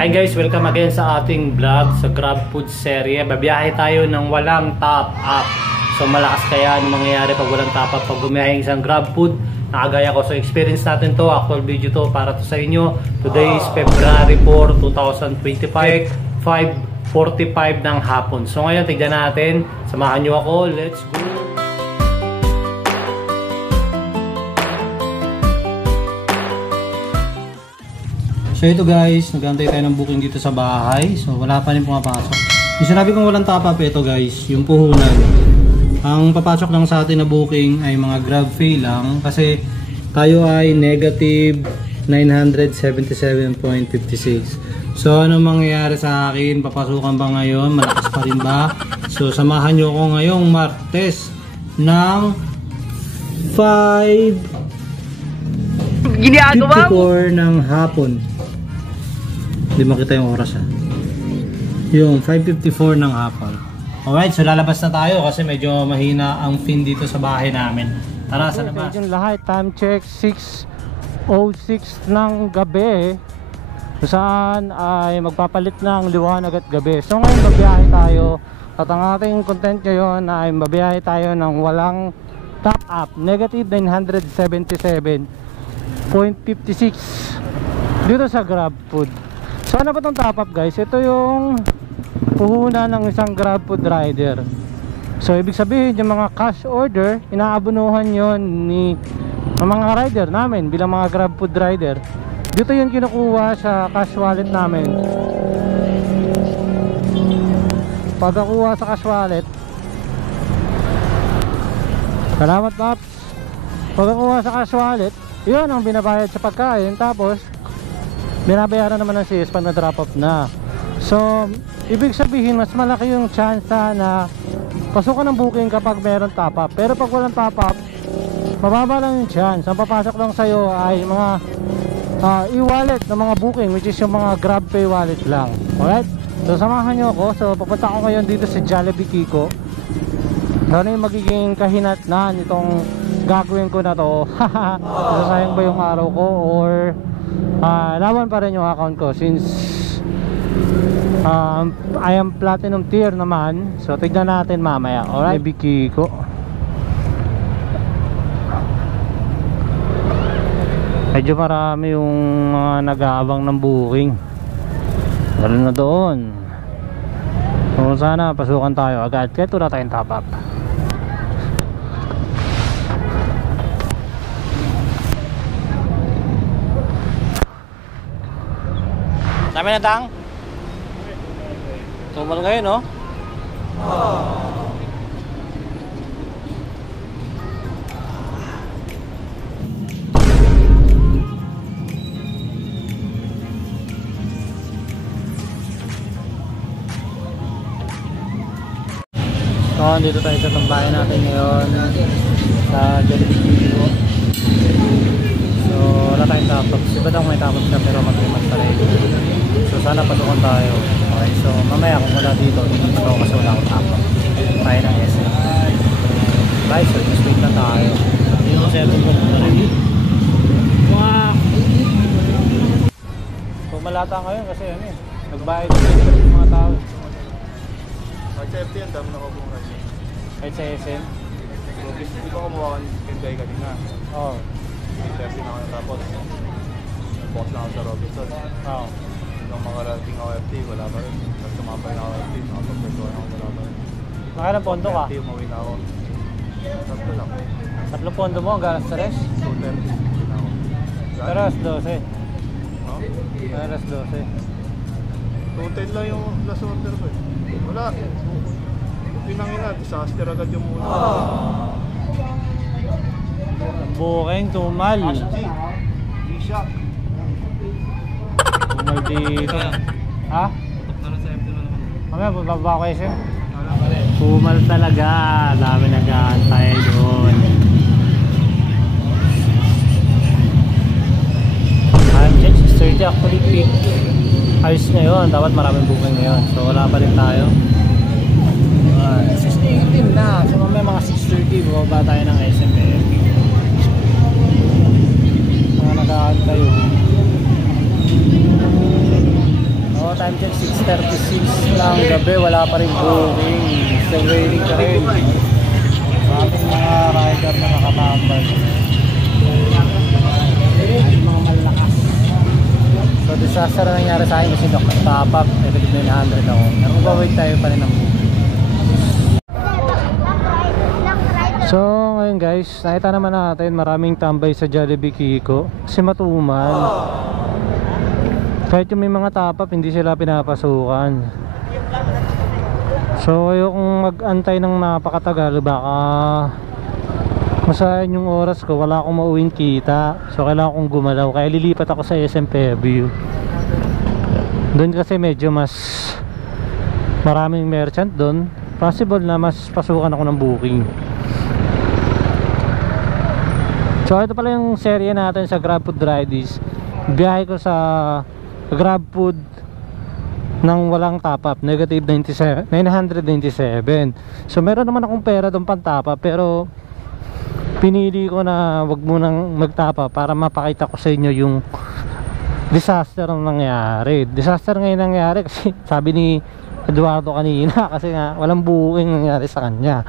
Hi guys, welcome again sa ating vlog sa Grab Food serye. Babiyahe tayo ng walang top up. So malakas kaya ano mangyayari pag walang top up pag gumiyahe isang Grab Food. Nakagaya ko. So experience natin to, actual video to para to sa inyo. Today is February 4, 2025, 5:45 ng hapon. So ngayon tignan natin, samahan nyo ako, let's go. So ito guys, nag-aantay tayo ng booking dito sa bahay. So wala pa rin pumapasok. Yung sinabi kong walang top up, ito guys, yung puhunan. Ang papasok lang sa atin na booking ay mga Grab Pay lang. Kasi tayo ay negative 977.56. So ano mangyayari sa akin? Papasukan ba ngayon? Malakas pa rin ba? So samahan nyo ako ngayong Martes ng 5:54 ng hapon. Hindi makita yung oras ha. Yung 5:54 ng hapon. Alright, so lalabas na tayo kasi medyo mahina ang pin dito sa bahay namin. Tara, sa labas. Yung lahat, time check 6:06 ng gabi. Saan ay magpapalit ng liwanag at gabi. So ngayon babiyahe tayo. At ang ating content ngayon ay babiyahe tayo ng walang top up. Negative 977.56 dito sa Grab Food. So ano ba itong top up guys? Ito yung puhunan ng isang Grab Food rider. So ibig sabihin yung mga cash order, inaabunuhan yon ni mga rider namin bilang mga Grab Food rider. Dito yung kinukuha sa cash wallet namin. Pagkakuha sa cash wallet, salamat Paps. Pagkakuha sa cash wallet, yun ang binabayad sa pagkain. Tapos binabayaran naman ng CS pag na-drop off na. So, ibig sabihin mas malaki yung chance na pasukan ng booking kapag meron top up. Pero pag walang top up, mababa lang yung chance. Ang papasok lang sa'yo ay mga e-wallet na mga booking, which is yung mga Grab Pay wallet lang. Alright? So, samahan nyo ako. So, papunta ako ngayon dito sa Jollibee Kiko. So, ano yung magiging kahinatnan itong gagawin ko na to? Nasasayang ba yung araw ko or laban pa rin yung account ko since I am platinum tier naman. So tignan natin mamaya. Alright, Biki ko. Medyo marami yung nag-aabang ng booking. Lalo na doon. So sana pasukan tayo agad kahit wala tayong top up. Dami na tang? Tumal ngayon, no? So, dito tayo sa tambayan natin ngayon sa Jollibee Kiko. So, wala tayong tapos. Iba daw may tapos na pero mag-remat pa rin. So, sana pasukan tayo. Okay, so mamaya kung wala dito, hindi pa kasi wala akong tapos. Tayo ng SM. Bye, so just wait na tayo. Hindi ko 7 book na rin. Wow! So, malata ngayon kasi ano eh. Nagbayad yung mga tao. Kahit sa FT yan, dami na kabungan. Kahit sa SM? Hindi ko kumuha ng Kenday kanina. Oo. Sa FT na ako natapos. Box na ako sa Robinson. Oo. Nung mga rating ako FT, wala pa rin. Pag sumapay na ako FT, nakapag-pertuan ako, wala pa rin. Nakailang pondo ka? FT, umuwi na ako. Tatlo lang. 3 pondo mo hanggang sa res? 2:30, umuwi na ako. Pero alas 12. No? Alas 12. 2:10 lang yung last order ko eh. Wala. Pinangina, disaster agad yung muna. Booking, tumal. G-Shock. Tumal dito. Ha? Tutok na rin sa FT na naman. Mamaya, bababa ko SM. Wala pa rin. Tumal talaga. Dami nag-aantay doon. Time check, 6:30 actually peak. Ayos ngayon, dapat maraming booking ngayon. So wala pa rin tayo. 6:18 na. So mamaya mga 6:30, bababa tayo ng SM. Mga nag-aantay. 10:36 ng gabi, wala pa rin booking. Still waiting pa rin sa ating mga rider na nakatambal. Mga malakas. So disaster na nangyari sa akin kasi top up, negative 900 ako. Pero mag-wait tayo pa rin ng booking. So ngayon guys, nakita naman natin maraming tambay sa Jollibee Kiko kasi matumal. Kahit yung may mga top up, hindi sila pinapasukan. So ayokong mag-antay ng napakatagal, baka masayang yung oras ko, wala akong mauwing kita. So kailangan kong gumalaw, kaya lilipat ako sa SM Fairview. Doon kasi medyo mas maraming merchant doon, possible na mas pasukan ako ng booking. So ito pala yung serye natin sa GrabFood Rides. Biyahe ko sa GrabFood nang walang top up, negative 997. So meron naman akong pera doon pang top up, pero pinili ko na wag munang mag-top up para mapakita ko sa inyo yung disaster na nangyari. Disaster ngayon nangyari kasi sabi ni Eduardo kanina kasi nga walang booking nangyari sa kanya.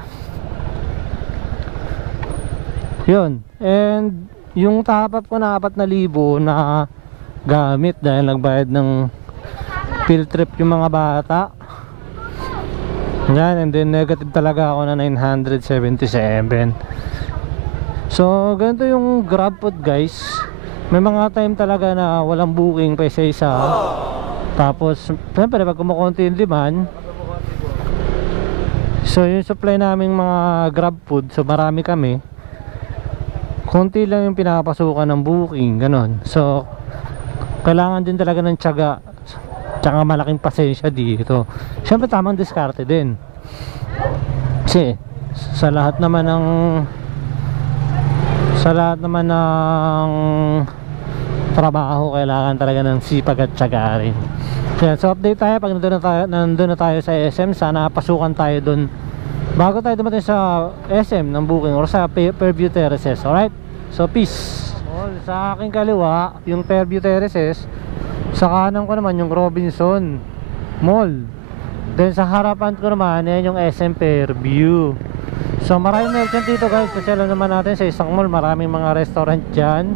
Yun. And yung top up ko na 4,000 na gamit dahil nagbayad ng field trip yung mga bata. Yan, and then negative talaga ako na 977. So ganito yung GrabFood guys. May mga time talaga na walang booking pa isa-isa. Tapos siyempre pag kumukonti yung demand, so yung supply naming mga GrabFood, so marami kami, konti lang yung pinapasukan ng booking, ganon. So kailangan din talaga ng tiyaga tsaka malaking pasensya dito. Siyempre tamang diskarte din kasi sa lahat naman ng trabaho kailangan talaga ng sipag at tiyaga rin. So update tayo pag nandun na tayo sa SM. Sana pasukan tayo dun bago tayo dumating sa SM ng booking or sa Fairview Terraces. Alright, so peace. Sa aking kaliwa yung Fairview Terraces, sa kanan ko naman yung Robinson Mall, then sa harapan ko naman yan yung SM Fairview. So maraming merchant dito guys kasi alam naman natin sa isang mall maraming mga restaurant dyan,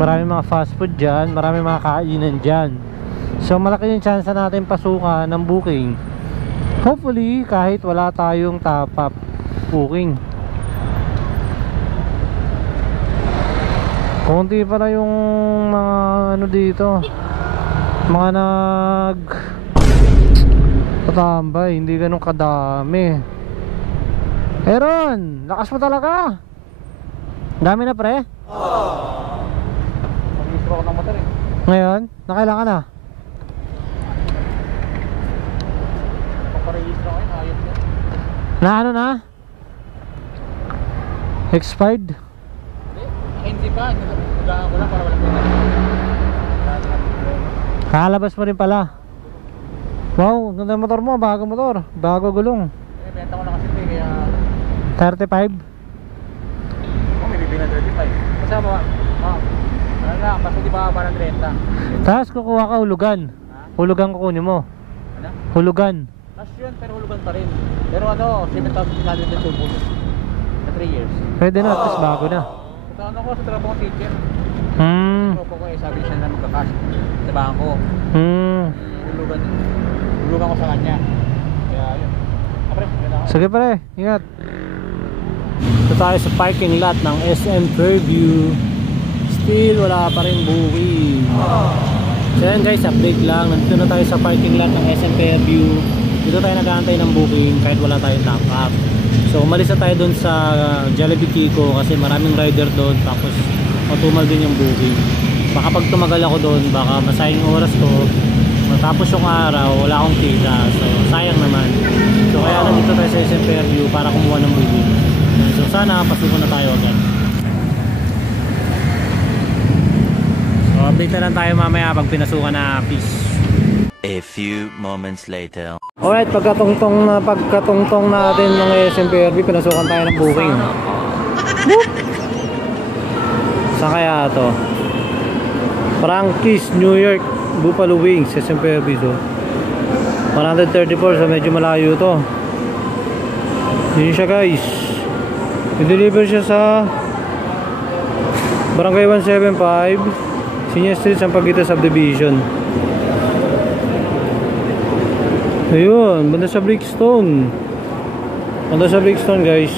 maraming mga fast food dyan, maraming mga kainan dyan. So malaki yung chance natin pasukan ng booking, hopefully kahit wala tayong top up booking. Konti pala yung mga ano dito, mga patambay, hindi ganun kadami. Aaron, lakas mo talaga. Dami na pre. Pag-isip ako ng motor eh. Ngayon, nakailangan na. Paparehistro ko yun, ayos na. Na ano na? Expired? Hindi pa, nagagaan ko lang para walang pera. Kalabas mo rin pala. Wow, ganda motor mo, bago motor, bago gulong. Benta ko na kasi kaya 35? Oh, may bibig na 35. Basta ba? Ano lang, basta di ba parang 30. Tapos kukuha ka hulugan. Hulugan kukunin mo. Ano? Hulugan. Tapos yun, pero hulugan pa rin. Pero ano, 7,000 na tubo na 3 years. Pwede na, tapos bago na. Ano ko sa trabaho teacher. Tropo ko eh, sabi siya na magkakas sa bangko. Hulugan ko sa kanya. Kaya yun. Sige pare, ingat. Ito tayo sa parking lot ng SM Fairview. Still wala pa rin booking. So yan guys, update lang. Nandito na tayo sa parking lot ng SM Fairview. Dito tayo nag-aantay ng booking kahit wala tayong top up. So umalis na tayo dun sa Jollibee Kiko kasi maraming rider doon, tapos matumal din yung booking. Baka pag tumagal ako doon, baka masayang yung oras ko, matapos yung araw wala akong kita, so sayang naman. So kaya nandito tayo sa SM Fairview para kumuha ng booking. So sana pasukan na tayo agad. So update na lang tayo mamaya pag pinasukan na. Peace. A few moments later. Alright, pagkatungtong natin ng SM Fairview, pinasukan tayo ng booking. Saan kaya ito? Frankie's New York Buffalo Wings, SM Fairview. 134, so medyo malayo to. Yun siya guys. I-deliver siya sa Barangay 175 Sinya Street, Sampaguita Subdivision. Ayun, banda sa Brickstone. Banda sa Brickstone guys.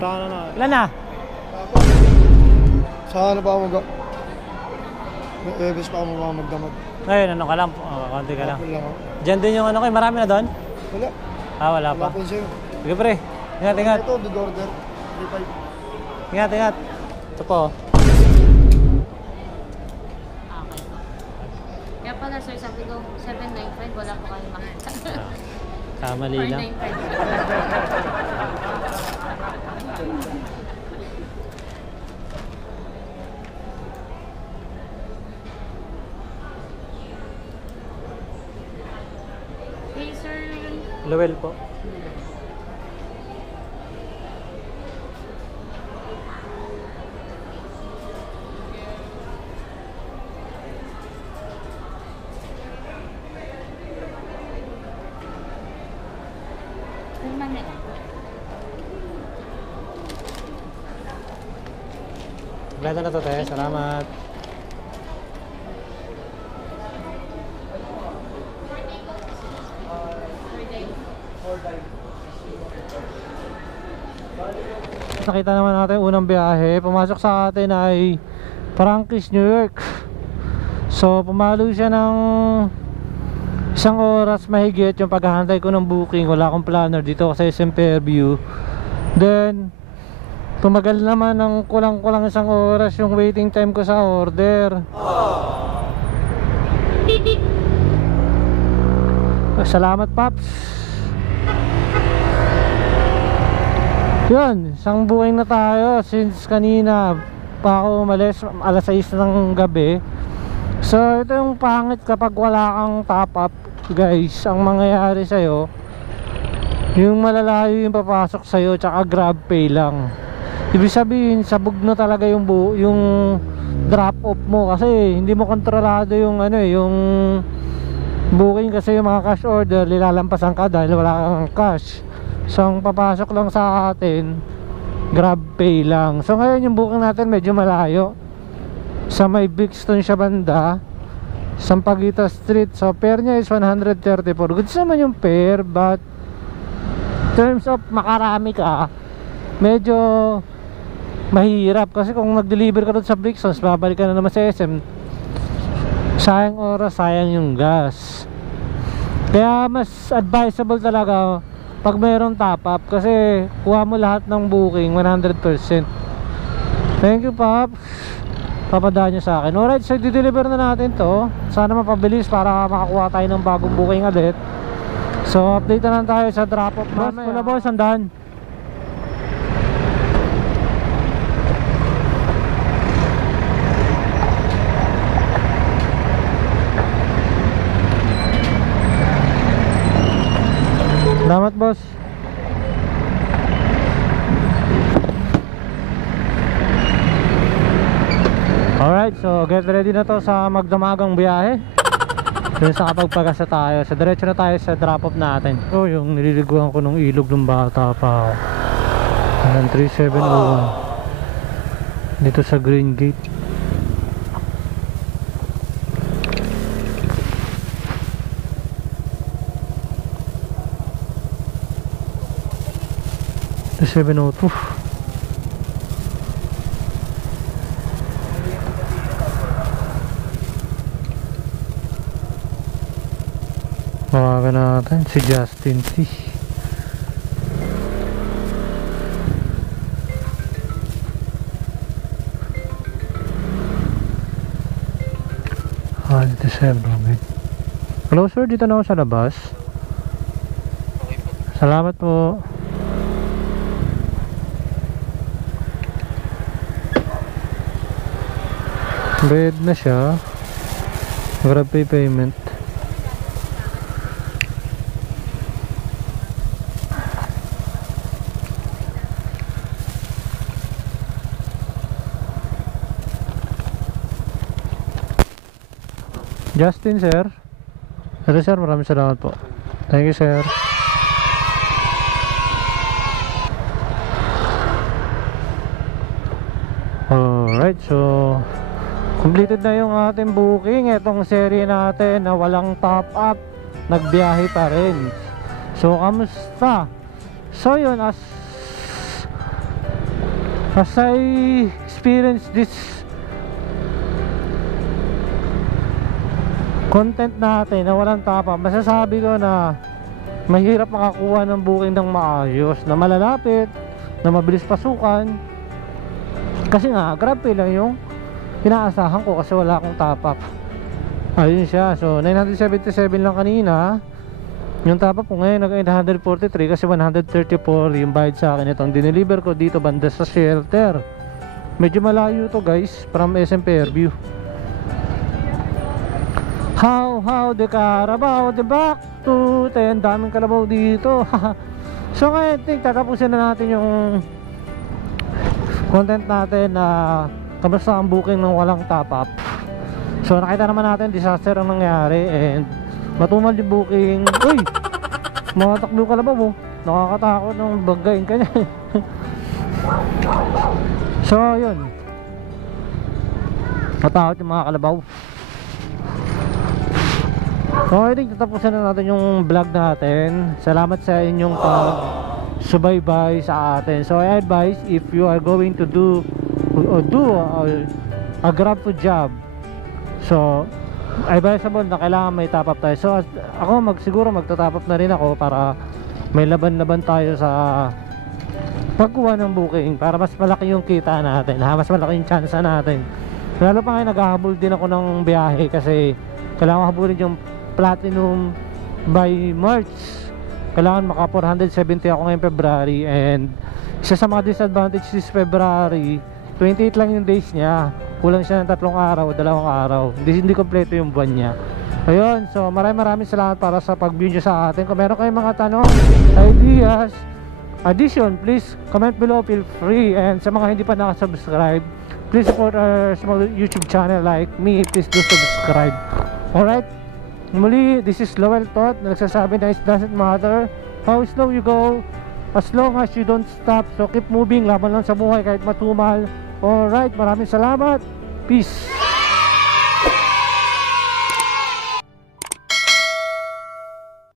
Punta na. Ilan na? Sa ano pa ako Ebes pa ako magdamag. Ayun, ano ka lang? Konti ka lang. Wala ako. Diyan din yung ano kayo, marami na doon? Wala. Wala pa. Wala po sa'yo. Sige pre, ingat, ingat. Ito, the order. 35. Ingat, ingat. Ito po. Okay. Kaya pala sir, sabi ko 795, wala po kayo makita. Kamali lang. 495. Hey sir. Lowell po. Kompleto na to, te. Salamat. Nakita naman natin unang biyahe. Pumasok sa atin ay Frankies, New York. So pumalo siya ng 1 oras mahigit yung paghahantay ko ng booking. Wala akong planner dito kasi SM Fairview. Then tumagal naman ng kulang-kulang 1 oras yung waiting time ko sa order. Salamat Paps. Yun, isang booking na tayo since kanina pa ako umalis, alas 6 ng gabi. So ito yung pangit kapag wala kang top up guys. Ang mangyayari sa'yo, yung malalayo yung papasok sa'yo tsaka grab pay lang. Ibig sabihin sabog na talaga yung drop off mo kasi hindi mo kontrolado yung yung booking kasi yung mga cash order nilalampasan ka dahil wala kang cash. So ang papasok lang sa atin grab pay lang. So ngayon yung booking natin medyo malayo. Sa may Brickstone siya banda, Sampaguita Street. So fare niya is 134. Goods naman yung fare, but in terms of makarami ka, medyo mahirap kasi kung nag-deliver ka doon sa Brickstone, babalik ka na naman sa SM. Sayang oras, sayang yung gas. Kaya mas advisable talaga pag mayroong top up kasi kuha mo lahat ng booking 100%. Thank you Pops, papadaan nyo sa akin. Alright, so di-deliver na natin to. Sana mapabilis para makakuha tayo ng bagong booking ulit. So update na lang tayo sa drop off. Boss, kuna boss, sandaan. Salamat boss. Alright, so get ready na to sa magdamagang biyahe. Dun sa kapagpagasa tayo, so diretso na tayo sa drop off natin. So yung nililiguan ko ng ilog ng bata pa ako. Ayan, 3701 dito sa Green Gate. The 702. Tawagan natin si Justin T. Dito 7. Hello sir, dito na ako sa labas. Salamat po. Bayad na siya. Grab pay payment. Justin sir. Ito sir, maraming salamat po. Thank you, sir. Alright, so completed na yung ating booking. Itong serie natin na walang top up, nagbiyahe pa rin. So, kamusta? So, yun, as I experience this content natin na walang top up, masasabi ko na mahirap makakuha ng booking ng maayos, na malalapit, na mabilis pasukan. Kasi nga, grabe lang yung inaasahan ko kasi wala akong top up. Ayun siya. So, 977 lang kanina. Yung top up ko ngayon, nag-843 kasi 134 yung bayad sa akin. Itong dineliver ko dito banda sa shelter. Medyo malayo to guys, from SM Fairview. How the Carabao, the back to 10. Daming kalabaw dito. So, ngayon, tatapusin na natin yung content natin na kamusta ang booking ng walang top up. So nakita naman natin disaster ang nangyari and matumal yung booking. Uy! Mga takbo ka na ba mo? Nakakatakot ng banggain ka niya. So yun, matakot yung mga kalabaw. So I think tatapusin na natin yung vlog natin. Salamat sa inyong subaybay sa atin. So I advise, if you are going to do a grab food job, so advisable na kailangan may top up tayo. So ako siguro magta-top up na rin ako para may laban-laban tayo sa pagkuha ng booking, para mas malaki yung kita natin, mas malaki yung chance natin. Lalo pa ngayon naghahabol din ako ng biyahe kasi kailangan habulin yung platinum by March. Kailangan maka 470 ako ngayong February, and isa sa mga disadvantage this February, 28 lang yung days niya, kulang siya ng 3 araw, 2 araw, hindi kompleto yung buwan niya. Ayun, so maraming salamat para sa pag-view nyo sa atin. Kung meron kayong mga tanong, ideas, addition, please comment below, feel free. And sa mga hindi pa nakasubscribe, please support our small YouTube channel like me, please do subscribe. Alright, muli, this is Lowell Tot, nagsasabi na it doesn't matter how slow you go, as long as you don't stop. So keep moving, laban lang sa buhay kahit matumal. Alright, maraming salamat. Peace.